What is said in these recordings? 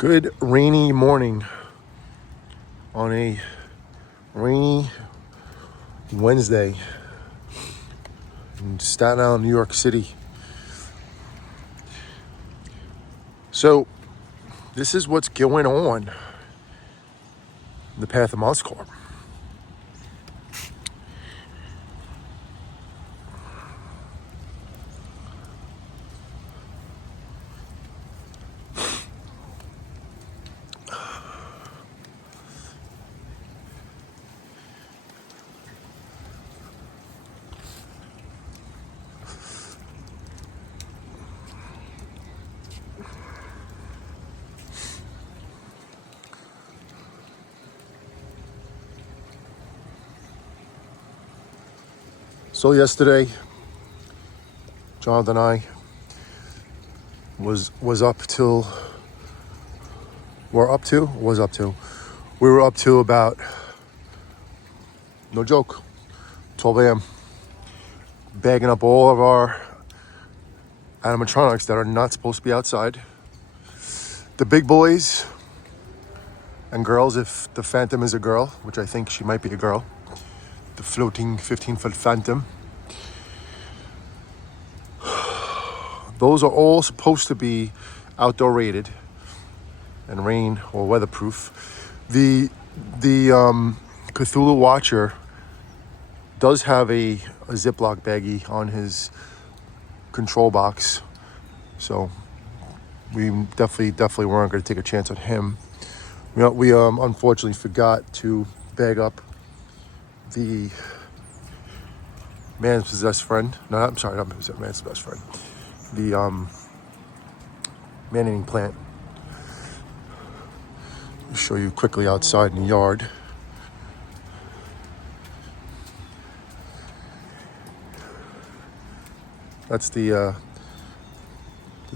Good rainy morning on a rainy Wednesday in Staten Island, New York City. So this is what's going on in the path of Mouse Corp. So yesterday, Jonathan and I was up till we were up to about, no joke, 12 a.m. bagging up all of our animatronics that are not supposed to be outside. The big boys and girls, if the Phantom is a girl, which I think she might be a girl, the floating 15-foot Phantom. Those are all supposed to be outdoor rated and rain or weatherproof. The Cthulhu Watcher does have a Ziploc baggie on his control box, so we definitely weren't going to take a chance on him. We unfortunately forgot to bag up the man's possessed friend. No, I'm sorry, not man's possessed friend. The man-eating plant. I'll show you quickly outside in the yard. That's the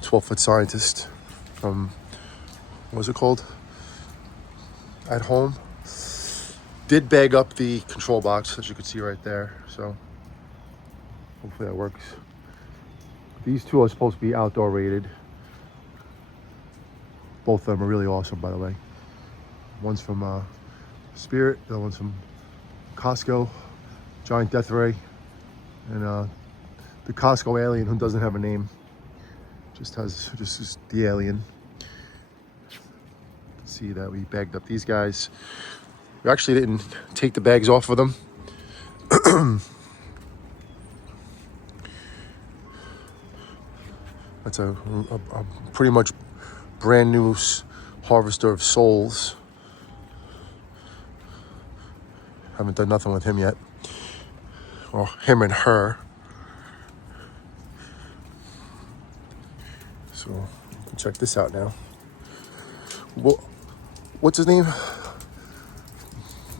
12-foot scientist from, what was it called? At Home. Did bag up the control box, as you can see right there, so hopefully that works. These two are supposed to be outdoor rated. Both of them are really awesome, by the way. One's from Spirit, the other one's from Costco, Giant Death Ray, and the Costco alien who doesn't have a name, just is the alien. See that we bagged up these guys. We actually didn't take the bags off of them. That's a pretty much brand new Harvester of Souls. Haven't done nothing with him yet, or him and her. So check this out now. What's his name?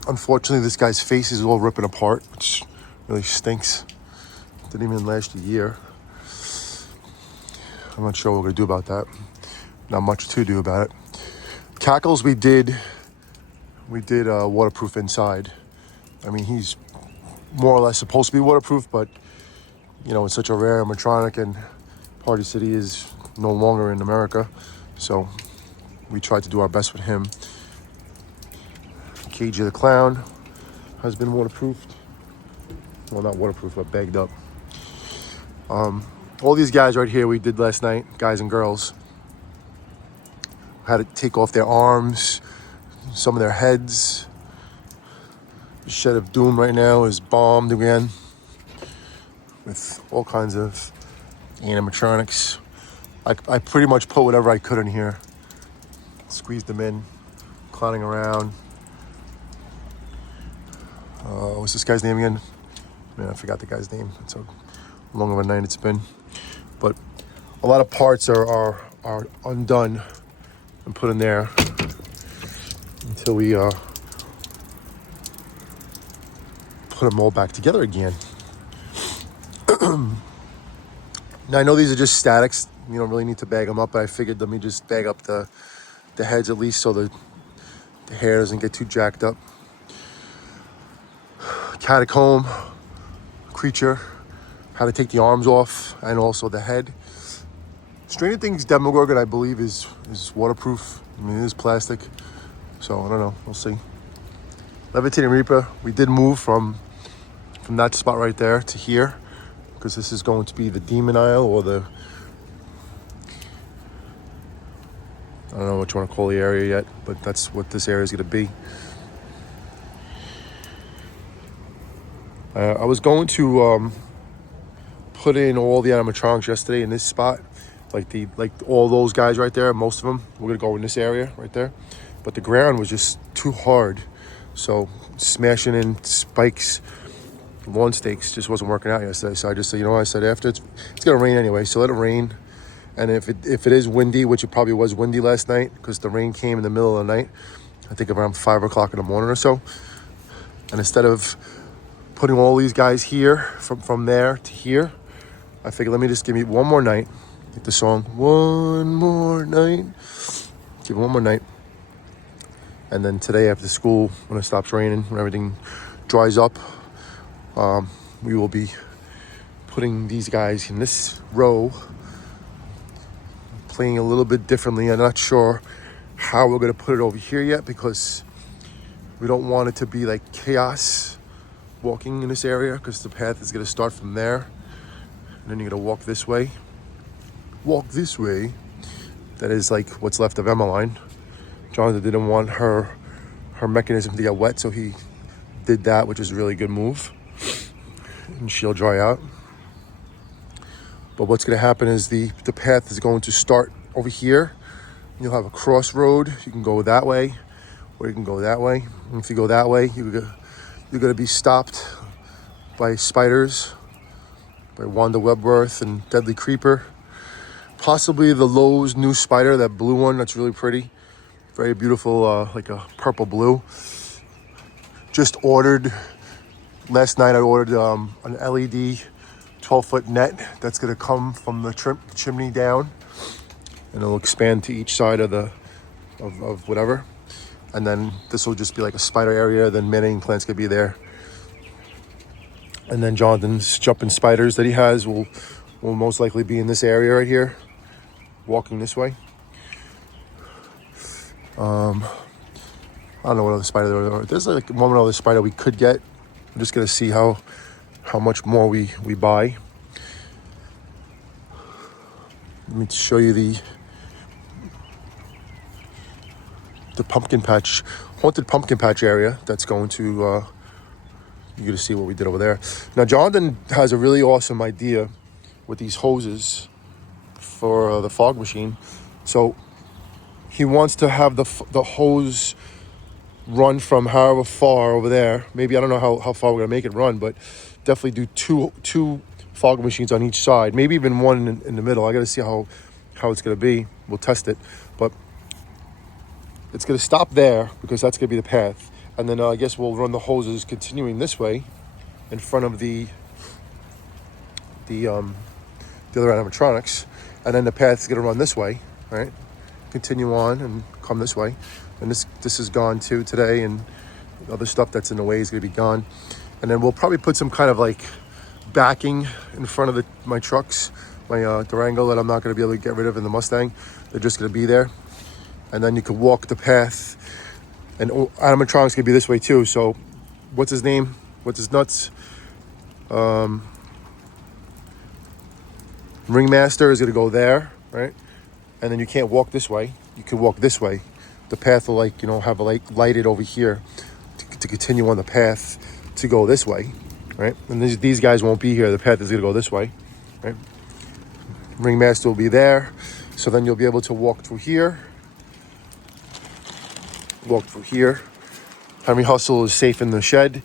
Unfortunately, this guy's face is all ripping apart, which really stinks. Didn't even last a year. I'm not sure what we're gonna do about that. Not much to do about it. Cackles, we did waterproof inside. I mean, he's more or less supposed to be waterproof, but it's such a rare animatronic, and Party City is no longer in America, so we tried to do our best with him. KG the Clown has been waterproofed. Well, not waterproof, but bagged up. All these guys right here we did last night, guys and girls. Had to take off their arms, some of their heads. The Shed of Doom right now is bombed again with all kinds of animatronics. I pretty much put whatever I could in here. Squeezed them in, clowning around. What's this guy's name again? Man, I forgot the guy's name. It's how long of a night it's been. But a lot of parts are undone and put in there until we put them all back together again. Now I know these are just statics. You don't really need to bag them up, but I figured let me just bag up the heads at least so the hair doesn't get too jacked up. Catacomb creature, how to take the arms off and also the head. Stranger Things Demogorgon, I believe, is waterproof. I mean, it is plastic. So, I don't know. We'll see. Levitating Reaper, we did move from that spot right there to here, because this is going to be the demon aisle, or the, I don't know what you want to call the area yet, but that's what this area is going to be. I was going to put in all the animatronics yesterday in this spot, like all those guys right there. Most of them, we're gonna go in this area right there, but the ground was just too hard, so smashing in spikes, lawn stakes just wasn't working out yesterday. So I just said, you know what, I said, after it's gonna rain anyway, so let it rain. And if it is windy, which it probably was windy last night, because the rain came in the middle of the night, I think around 5 o'clock in the morning or so, and instead of putting all these guys here from there to here, I figured, let me just give me one more night, like the song, one more night, give it one more night. And then today after school, when it stops raining, when everything dries up, we will be putting these guys in this row, playing a little bit differently. I'm not sure how we're gonna put it over here yet, because we don't want it to be like chaos walking in this area, because the path is gonna start from there, and then you're gonna walk this way. That is like what's left of Emmeline. Jonathan didn't want her mechanism to get wet, so he did that, which is a really good move, and she'll dry out. But what's gonna happen is the path is going to start over here. You'll have a crossroad. You can go that way, or you can go that way. And if you go that way, you're gonna be stopped by spiders, by Wanda Webworth and Deadly Creeper. Possibly the Lowe's new spider, that blue one, that's really pretty. Very beautiful, like a purple blue. Just ordered, last night I ordered an LED 12-foot net that's gonna come from the chimney down, and it'll expand to each side of whatever. And then this will just be like a spider area, then mayonnaise plants could be there. And then Jonathan's jumping spiders that he has will most likely be in this area right here, walking this way. I don't know what other spider there are. There's like one other spider we could get. I'm just gonna see how much more we buy. Let me show you the haunted pumpkin patch area that's going to, you're going to see what we did over there. Now, Jonathan has a really awesome idea with these hoses for the fog machine. So he wants to have the hose run from however far over there. Maybe, I don't know how far we're going to make it run, but definitely do two fog machines on each side, maybe even one in the middle. I got to see how it's going to be. We'll test it, but it's going to stop there, because that's going to be the path. And then I guess we'll run the hoses continuing this way in front of the other animatronics. And then the path is going to run this way, right? Continue on and come this way. And this is gone too today, and other stuff that's in the way is going to be gone. And then we'll probably put some kind of like backing in front of my trucks, my Durango that I'm not going to be able to get rid of, in the Mustang. They're just going to be there. And then you could walk the path, and animatronics could be this way too. So what's his name? What's his nuts? Ringmaster is going to go there, right? And then you can't walk this way. You can walk this way. The path will, like, have a light lighted over here to continue on the path to go this way, right? And these guys won't be here. The path is going to go this way, right? Ringmaster will be there. So then you'll be able to walk through here. Walk through here. Henry Hustle is safe in the shed.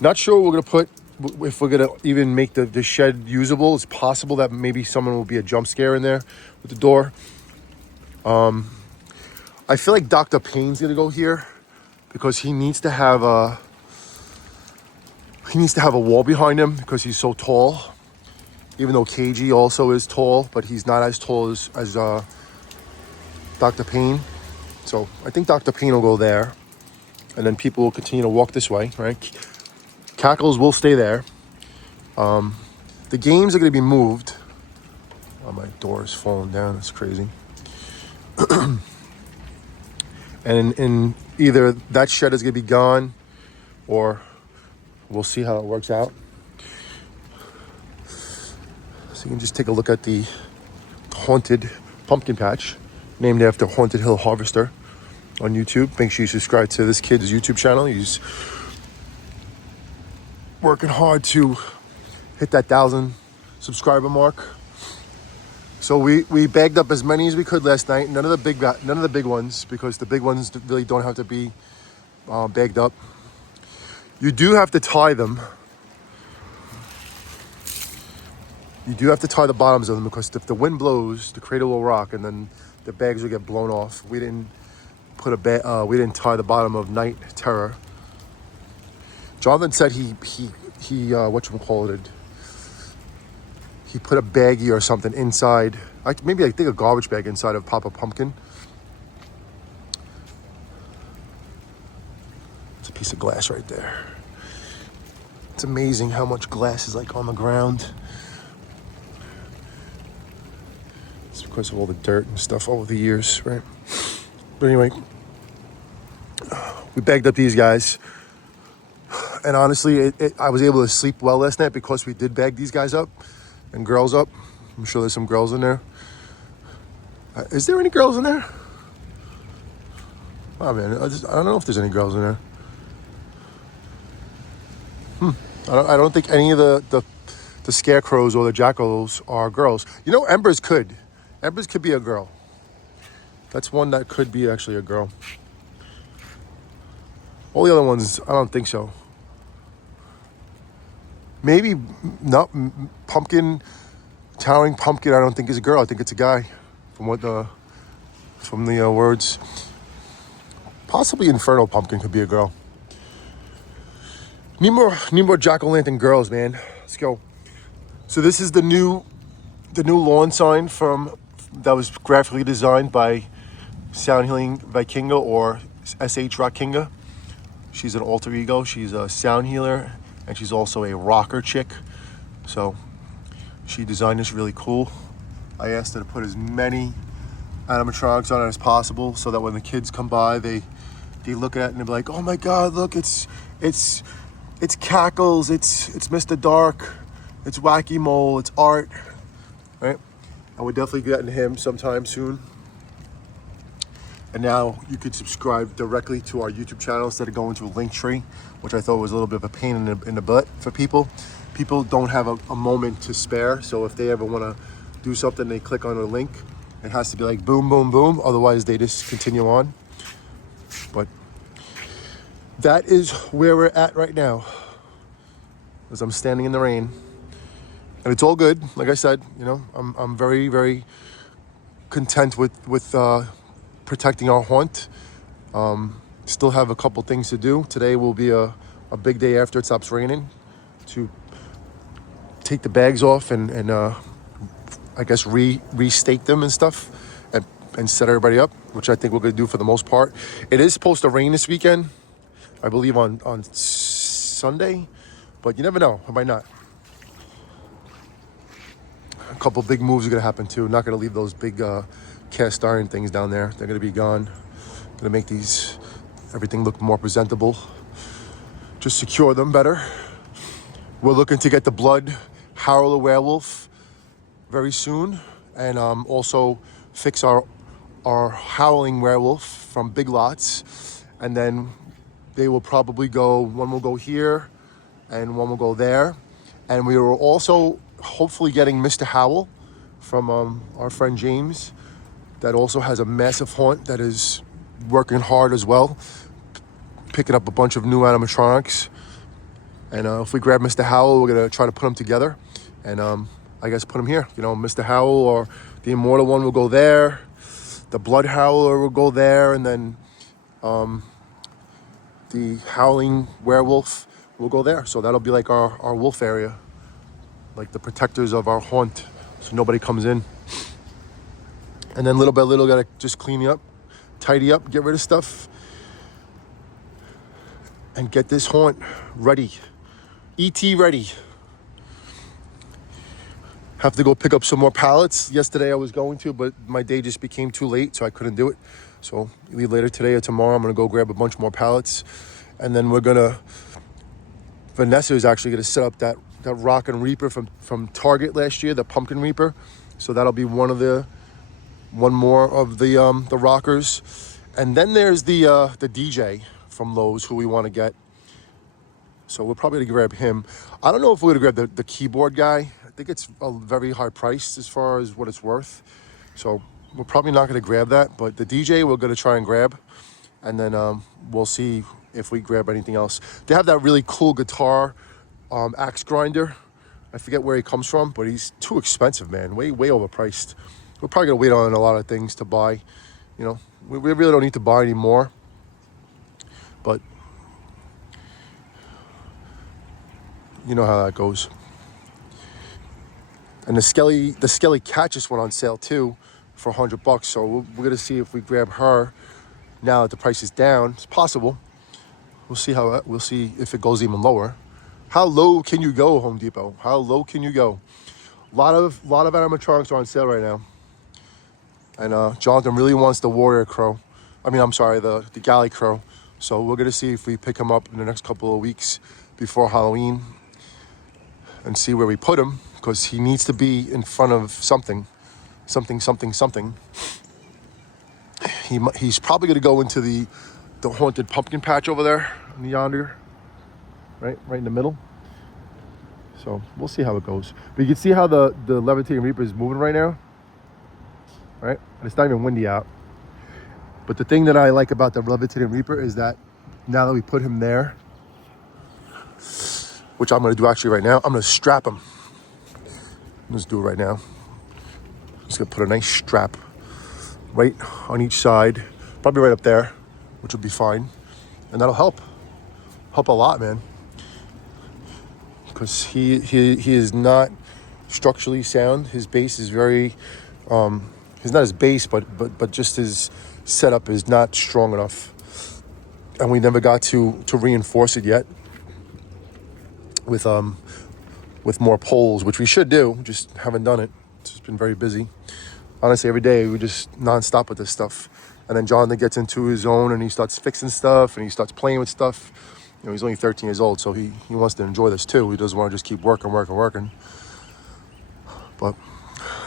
Not sure what we're going to put, if we're going to even make the shed usable. It's possible that maybe someone will be a jump scare in there with the door. I feel like Dr. Payne's going to go here, because he needs to have a wall behind him, because he's so tall. Even though KG also is tall, but he's not as tall as Dr. Payne. So I think Dr. Payne will go there, and then people will continue to walk this way, right? Cackles will stay there. The games are going to be moved. Oh, my door is falling down. It's crazy. And in either that shed is going to be gone, or we'll see how it works out. So you can just take a look at the haunted pumpkin patch, named after Haunted Hill Harvester on YouTube. Make sure you subscribe to this kid's YouTube channel. He's working hard to hit that 1,000 subscriber mark. So we bagged up as many as we could last night. None of the big ones, because the big ones really don't have to be bagged up. You do have to tie them. You do have to tie the bottoms of them, because if the wind blows, the cradle will rock, and then the bags will get blown off. We didn't we didn't tie the bottom of Night Terror. Jonathan said he whatchamacallit, he put a baggie or something inside. I think a garbage bag inside of Papa Pumpkin. It's a piece of glass right there. It's amazing how much glass is like on the ground. It's because of all the dirt and stuff over the years, right? But anyway, we bagged up these guys. And honestly, I was able to sleep well last night because we did bag these guys up and girls up. I'm sure there's some girls in there. Is there any girls in there? Oh man, I don't know if there's any girls in there. I don't think any of the scarecrows or the jackals are girls. You know, Embers could be a girl. That's one that could be actually a girl. All the other ones, I don't think so. Maybe not Towering Pumpkin. I don't think is a girl. I think it's a guy. From the words, possibly Infernal Pumpkin could be a girl. Need more jack-o'-lantern girls, man. Let's go. So this is the new lawn sign that was graphically designed by Sound Healing Vikinga, or SH Rockinga. She's an alter ego. She's a sound healer, and she's also a rocker chick. So she designed this really cool. I asked her to put as many animatronics on it as possible, so that when the kids come by, they look at it and they're like, "Oh my God, look! It's Cackles. It's Mr. Dark. It's Wacky Mole. It's Art." Right? I would definitely get into him sometime soon. And now you could subscribe directly to our YouTube channel instead of going to a link tree, which I thought was a little bit of a pain in the butt for people. People don't have a moment to spare, so if they ever want to do something, they click on a link. It has to be like boom, boom, boom. Otherwise, they just continue on. But that is where we're at right now, as I'm standing in the rain. And it's all good. Like I said, you know, I'm very, very content with protecting our haunt. Still have a couple things to do. Today will be a big day after it stops raining, to take the bags off and I guess restake them and stuff, and set everybody up, which I think we're going to do for the most part. It is supposed to rain this weekend, I believe on Sunday, but you never know. It might not. A couple big moves are going to happen too. Not going to leave those big cast iron things down there. They're going to be gone. Going to make everything look more presentable. Just secure them better. We're looking to get the Blood Howler Werewolf very soon, and also fix our Howling Werewolf from Big Lots, and then they will probably one will go here and one will go there. And we are also hopefully getting Mr. Howl from our friend James, that also has a massive haunt that is working hard as well, picking up a bunch of new animatronics. And if we grab Mr. Howl, we're going to try to put them together and I guess put them here. You know, Mr. Howl or the Immortal one will go there. The Blood Howler will go there. And then the Howling Werewolf will go there. So that'll be like our wolf area, like the protectors of our haunt, so nobody comes in. And then little by little, got to just clean up, tidy up, get rid of stuff, and get this haunt ready. ET ready. Have to go pick up some more pallets. Yesterday I was going to, but my day just became too late, so I couldn't do it. So either later today or tomorrow, I'm gonna go grab a bunch more pallets, and then Vanessa is actually gonna set up that Rockin' Reaper from Target last year, the Pumpkin Reaper. So that'll be one more of the rockers, and then there's the DJ from Lowe's who we want to get. So we're probably gonna grab him. I don't know if we're gonna grab the keyboard guy. I think it's a very high price as far as what it's worth. So we're probably not gonna grab that, but the DJ we're gonna try and grab, and then we'll see if we grab anything else. They have that really cool guitar axe grinder. I forget where he comes from, but he's too expensive, man. Way overpriced. We're probably gonna wait on a lot of things to buy. You know, we really don't need to buy any more. But you know how that goes. And the Skelly cat just went on sale too for $100. So we're gonna see if we grab her now that the price is down. It's possible. We'll see if it goes even lower. How low can you go, Home Depot? How low can you go? A lot of animatronics are on sale right now. And Jonathan really wants the Warrior Crow. The Galley Crow. So we're gonna see if we pick him up in the next couple of weeks before Halloween and see where we put him, because he needs to be in front of something. He's probably gonna go into the haunted pumpkin patch over there in yonder, right in the middle. So we'll see how it goes. But you can see how the levitating Reaper is moving right now, right? And it's not even windy out. But the thing that I like about the levitating Reaper is that now that we put him there, which I'm gonna do actually right now, I'm gonna strap him. Let's do it right now. I'm just gonna put a nice strap right on each side, probably right up there, which will be fine. And that'll help a lot, man. Because he is not structurally sound. His base is very, he's not his base, but just his setup is not strong enough. And we never got to reinforce it yet with more poles, which we should do, just haven't done it. It's just been very busy. Honestly, every day we just nonstop with this stuff. And then Jonathan gets into his own and he starts fixing stuff and he starts playing with stuff. You know, he's only 13 years old, so he wants to enjoy this too. He doesn't want to just keep working. But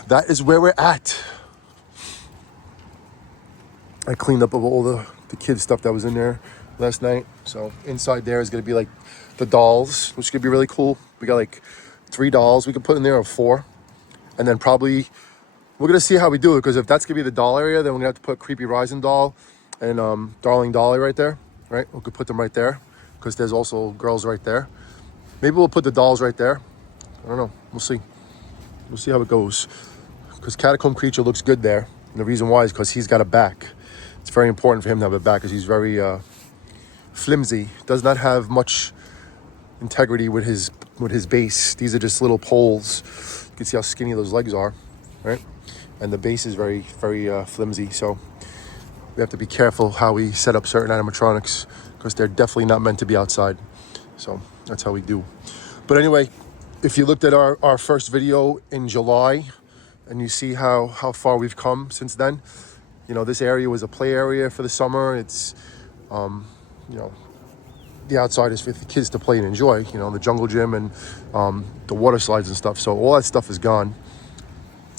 that is where we're at. I cleaned up all the kids' stuff that was in there last night. So inside there is going to be like the dolls, which is going to be really cool. We got like 3 dolls we can put in there, or 4. And then probably we're going to see how we do it, because if that's going to be the doll area, then we're going to have to put Creepy Rising Doll and Darling Dolly right there, right? We could put them right there, because there's also girls right there. Maybe we'll put the dolls right there. I don't know. We'll see. We'll see how it goes. Because Catacomb Creature looks good there. And the reason why is because he's got a back. It's very important for him to have a back, because he's very flimsy. Does not have much integrity with his base. These are just little poles. You can see how skinny those legs are, right? And the base is very, very flimsy. So we have to be careful how we set up certain animatronics, because they're definitely not meant to be outside. So that's how we do. But anyway, if you looked at our first video in July and you see how far we've come since then, you know, this area was a play area for the summer. It's, you know, the outside is for the kids to play and enjoy, you know, the jungle gym and the water slides and stuff. So all that stuff is gone.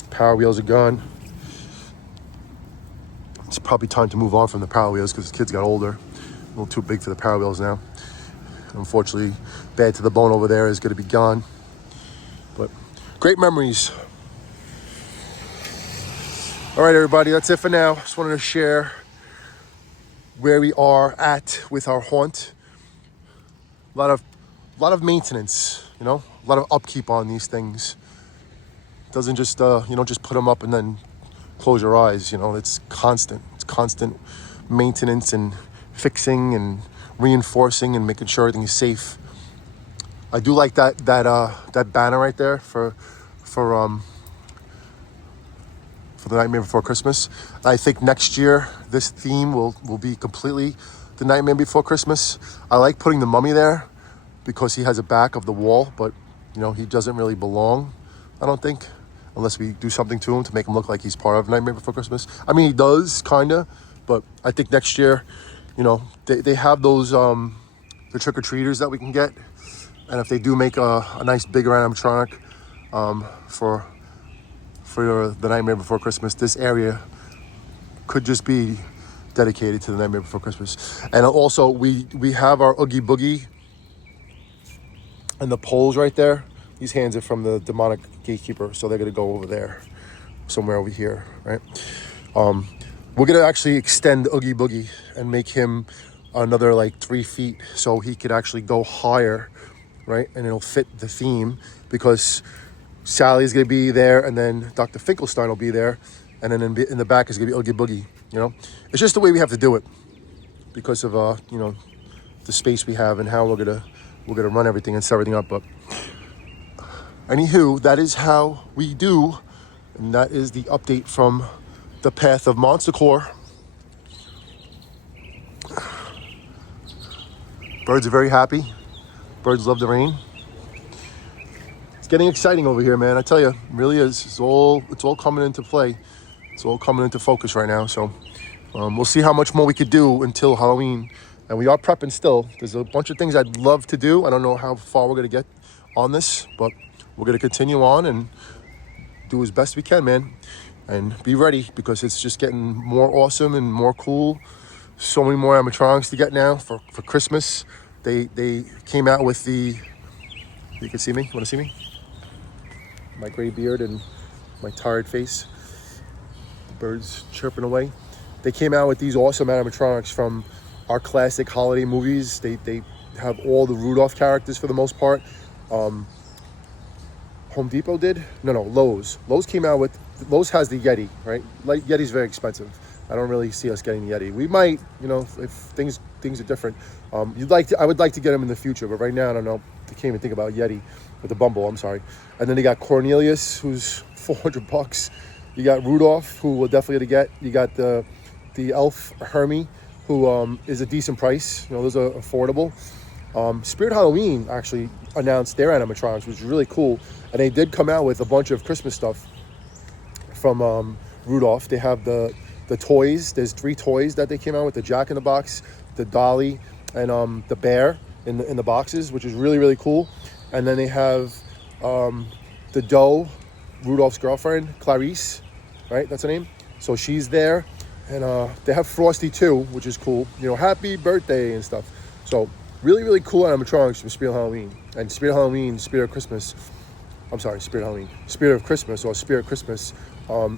Power wheels are gone. It's probably time to move on from the power wheels, because the kids got older. A little too big for the power wheels now. Unfortunately, Bad to the Bone over there is going to be gone. But great memories. All right, everybody, that's it for now. Just wanted to share where we are at with our haunt. A lot of maintenance, you know, a lot of upkeep on these things. Doesn't just you know, just put them up and then close your eyes. You know, it's constant. It's constant maintenance and fixing and reinforcing and making sure everything is safe. I do like that banner right there for the Nightmare Before Christmas. I think next year this theme will be completely the Nightmare Before Christmas. I like putting the mummy there because he has a back of the wall, but you know, he doesn't really belong, I don't think. unless we do something to him to make him look like he's part of Nightmare Before Christmas. I mean, he does, kind of, but I think next year, you know, they have those, the trick-or-treaters that we can get, and if they do make a nice bigger animatronic for the Nightmare Before Christmas, this area could just be dedicated to the Nightmare Before Christmas. And also, we have our Oogie Boogie and the poles right there. These hands are from the demonic gatekeeper, so they're going to go over there, somewhere over here, right? We're going to actually extend Oogie Boogie and make him another like 3 feet, so he could actually go higher, right? And it'll fit the theme, because Sally's going to be there, and then Dr. Finkelstein will be there, and then in the back is going to be Oogie Boogie, you know? It's just the way we have to do it because of, you know, the space we have and how we're gonna run everything and set everything up. But anywho, that is how we do, and that is the update from the path of Monster Core. Birds are very happy. Birds love the rain. It's getting exciting over here, man. I tell you, it really is. It's all coming into play. It's all coming into focus right now. So we'll see how much more we could do until Halloween. And we are prepping still. There's a bunch of things I'd love to do. I don't know how far we're going to get on this, but we're going to continue on and do as best we can, man. And be ready, because it's just getting more awesome and more cool. So many more animatronics to get now for Christmas. They came out with the... You can see me? You want to see me? My gray beard and my tired face. The birds chirping away. They came out with these awesome animatronics from our classic holiday movies. They have all the Rudolph characters for the most part. Home Depot did? No, Lowe's. Lowe's came out with... Lowe's has the Yeti, right? Like, Yeti's very expensive. I don't really see us getting the Yeti. We might, you know, if things are different. I would like to get them in the future, but right now, I don't know. I can't even think about Yeti with the Bumble, I'm sorry. And then they got Cornelius, who's $400. You got Rudolph, who we're definitely going to get. You got the elf Hermie, who is a decent price. You know, those are affordable. Spirit Halloween actually announced their animatronics, which is really cool. And they did come out with a bunch of Christmas stuff from Rudolph. They have the toys. There's 3 toys that they came out with: the Jack in the Box, the Dolly, and the bear in the boxes, which is really, really cool. And then they have the doe, Rudolph's girlfriend, Clarice, right? That's her name. So she's there. And they have Frosty too, which is cool. You know, happy birthday and stuff. So really, really cool animatronics from Spirit Halloween. And Spirit Halloween, Spirit of Christmas. I'm sorry, Spirit Halloween. Spirit of Christmas, or Spirit Christmas,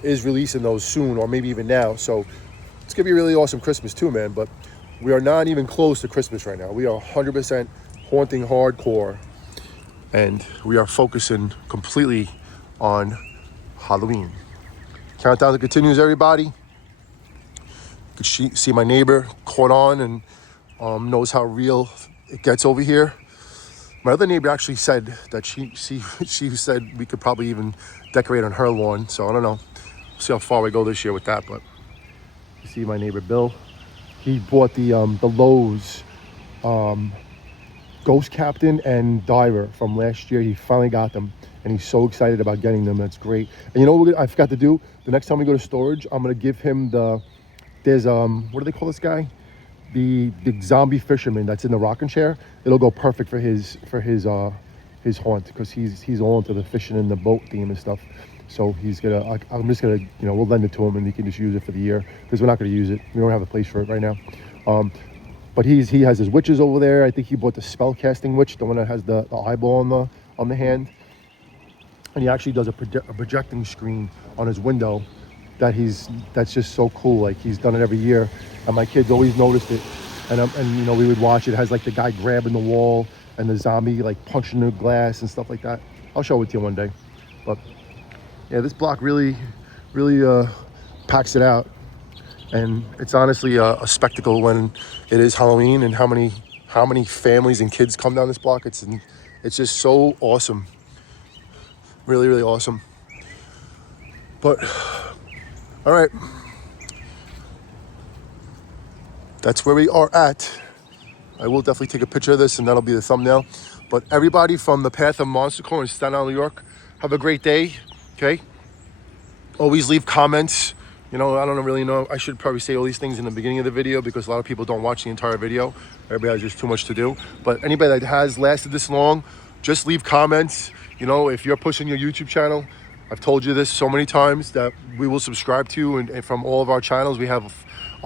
is releasing those soon, or maybe even now. So it's going to be a really awesome Christmas too, man. But we are not even close to Christmas right now. We are 100% haunting hardcore. And we are focusing completely on Halloween. Countdown continues, everybody. You can see my neighbor caught on and knows how real it gets over here. My other neighbor actually said that she said we could probably even decorate on her lawn. So I don't know. We'll see how far we go this year with that. But you see my neighbor Bill. He bought the Lowe's Ghost Captain and Diver from last year. He finally got them, and he's so excited about getting them. That's great. And you know what I forgot to do? The next time we go to storage, I'm gonna give him there's what do they call this guy? The zombie fisherman that's in the rocking chair. It'll go perfect for his haunt, because he's all into the fishing and the boat theme and stuff. So I'm just gonna, you know, we'll lend it to him, and he can just use it for the year, because we're not gonna use it. We don't have a place for it right now. But he has his witches over there. I think he bought the spell casting witch, the one that has the eyeball on the hand. And he actually does a projecting screen on his window that's just so cool. Like, he's done it every year, and my kids always noticed it. And you know, we would watch it. It has like the guy grabbing the wall and the zombie like punching the glass and stuff like that. I'll show it to you one day. But yeah, this block really packs it out. And it's honestly a spectacle when it is Halloween, and how many families and kids come down this block. It's just so awesome. Really, really awesome. But all right, that's where we are at. I will definitely take a picture of this, and that'll be the thumbnail. But everybody from the path of Monster Core in Staten Island, New York, have a great day. Okay, Always leave comments. You know, I don't really know. I should probably say all these things in the beginning of the video because a lot of people don't watch the entire video. Everybody has just too much to do. But anybody that has lasted this long, just leave comments. You know, if you're pushing your YouTube channel, I've told you this so many times that we will subscribe to you. And from all of our channels, we have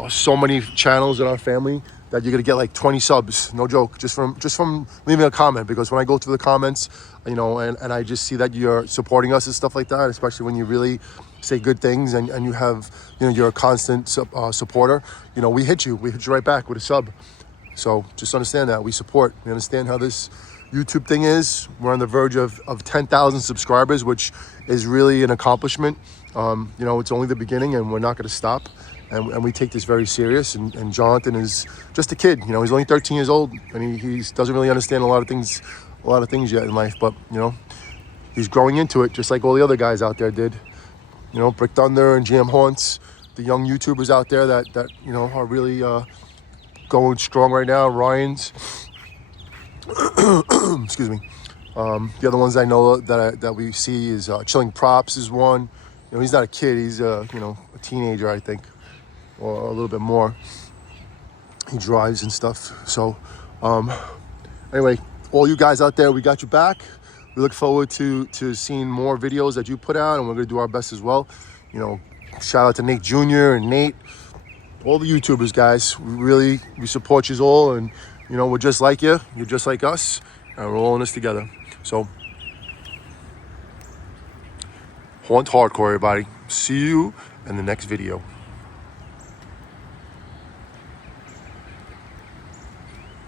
so many channels in our family that you're gonna get like 20 subs, no joke, just from leaving a comment. Because when I go through the comments, you know, and I just see that you're supporting us and stuff like that, especially when you really say good things and you have, you know, you're a constant supporter, you know, we hit you right back with a sub. So just understand that we support. We understand how this YouTube thing is. We're on the verge of 10,000 subscribers, which is really an accomplishment. You know, it's only the beginning, and we're not going to stop. And we take this very serious. And Jonathan is just a kid. You know, he's only 13 years old, and he doesn't really understand a lot of things yet in life. But you know, he's growing into it, just like all the other guys out there did. You know, Brick Thunder and GM Haunts, the young YouTubers out there that you know are really going strong right now. Ryan's, excuse me. The other ones I know that we see is Chilling Props is one. You know, he's not a kid. He's you know, a teenager, I think, or a little bit more. He drives and stuff. So anyway, all you guys out there, we got you back. We look forward to seeing more videos that you put out, and we're going to do our best as well. You know, shout out to Nate Jr. and Nate, all the YouTubers, guys. We support you all, and you know, we're just like you. You're just like us, and we're all in this together. So, haunt hardcore, everybody. See you in the next video.